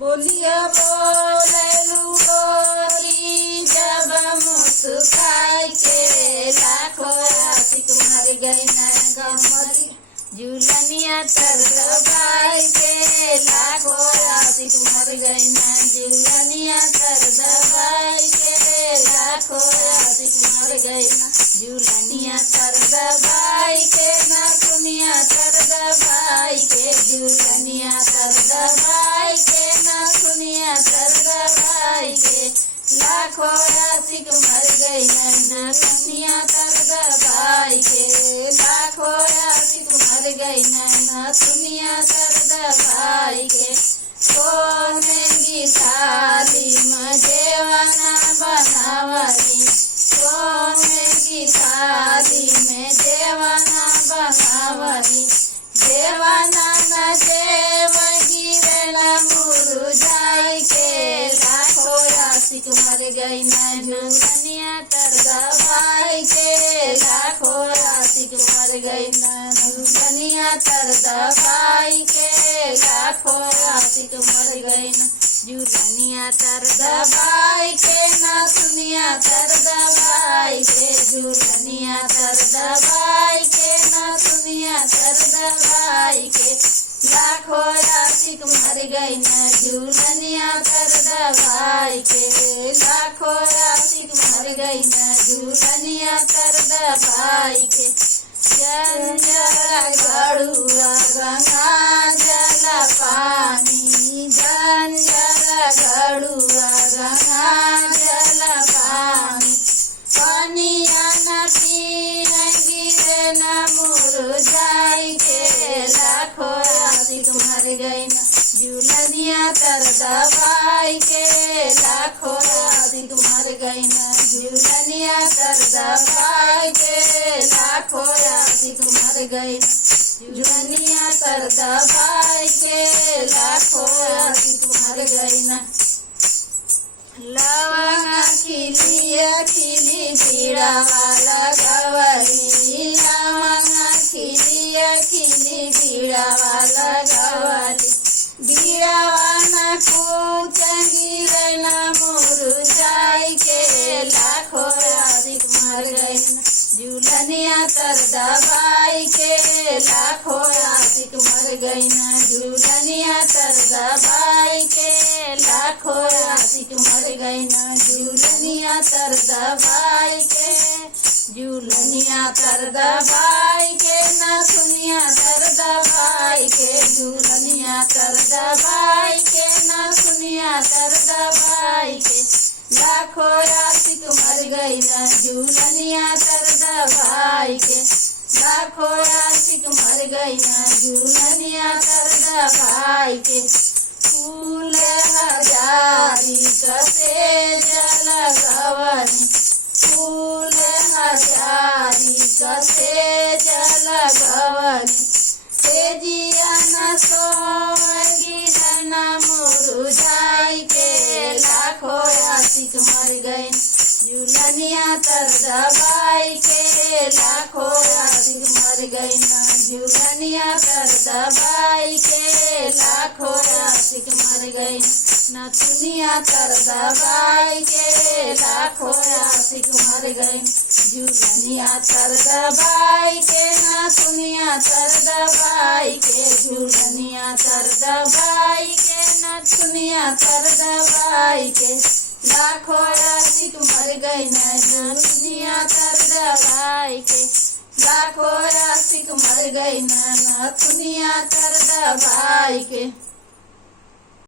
बोलिया बोलू गोरी जब मुस्काई के लाखों आशिक मर गई गमरी झूलनिया तर दबाई के लाखों आशिक मर गई झूलनिया तर दबाई के लाखों आशिक मर गई झूलनिया तर दबाई के ना सुनिया तर दबाई के झूलनिया तर दबाई के ना सुनिया तर दबाई के लाखों आशिक मर गई ना सुनिया तर दबाई के लाखों आशिक मर गई ना सुनिया तर दबाई के सोने थाली में जेवाना बनावली सोने की थाली में जेवाना बनावली जेवाना न जेव गिरला मुरझाई के लाखों आशिक मर गई न झूलनिया तर दबाई के लाखों आशिक मर गई न झूलनिया तर दबाई के लाखों आशिक मर गई न झूलनिया तर दबाई के ना सुनिया तर दबाई के झूलनिया तर दबाई के ना सुनिया तर दबाई के लाखों आशिक मर गई न झूलनिया तर दबाई के लाखों आशिक मर गई न झूलनिया तर दबाई के जंजरा गड़ुआ गंगा जल पानी जंजरा गड़ुआ गंगा जल पानी पानिया न गिरे न मुरझाई के लाखों आशिक मर गई न झूलनिया तर दबाई के लाखों आशिक मर गई न झूलनिया तर दबाई के लाखों आशिक मर गई न झूलनिया तर दबाई के लाखों आशिक मर गई न लवंगा खिली पीड़ा वाला गवली लवंगा खिली पीड़ा वाला गवली बीड़ावाना कूचंगी रहना मुरझाई के लाखों आशिक मर गई न झूलनिया तर दबाई के लाखों आशिक मर गई न झूलनिया तर दबाई के लाखों आशिक मर गई न झूलनिया तर दबाई के झूलनिया तर दबाई के ना सुनिया तर दबाई के झूलनिया तर दबाई के ना सुनिया तर दबाई के लाखों आशिक मर गई न झूलनिया तर दबाई के लाखों आशिक मर गई न झूलनिया तर दबाई के फूल हजारी कसे जल गवनी फूल हजारी कसे जल गवनी तेजिया न सोगी न मुरझाई के लाखों आशिक मर गई झूलनिया तर दबाई के लाखों आशिक मर गई न झूलनिया तर दबाई के लाखों आशिक मर गई न सुनिया तर दबाई के लाखों आशिक मर गई झूलनिया तर दबाई के ना सुनिया तर दबाई के झूलनिया तर दबाई के ना सुनिया तर दबाई के लाखों आशिक मर गई न झूलनिया तर दबाई के लाखों आशिक मर गई न सुनिया तर दबाई के।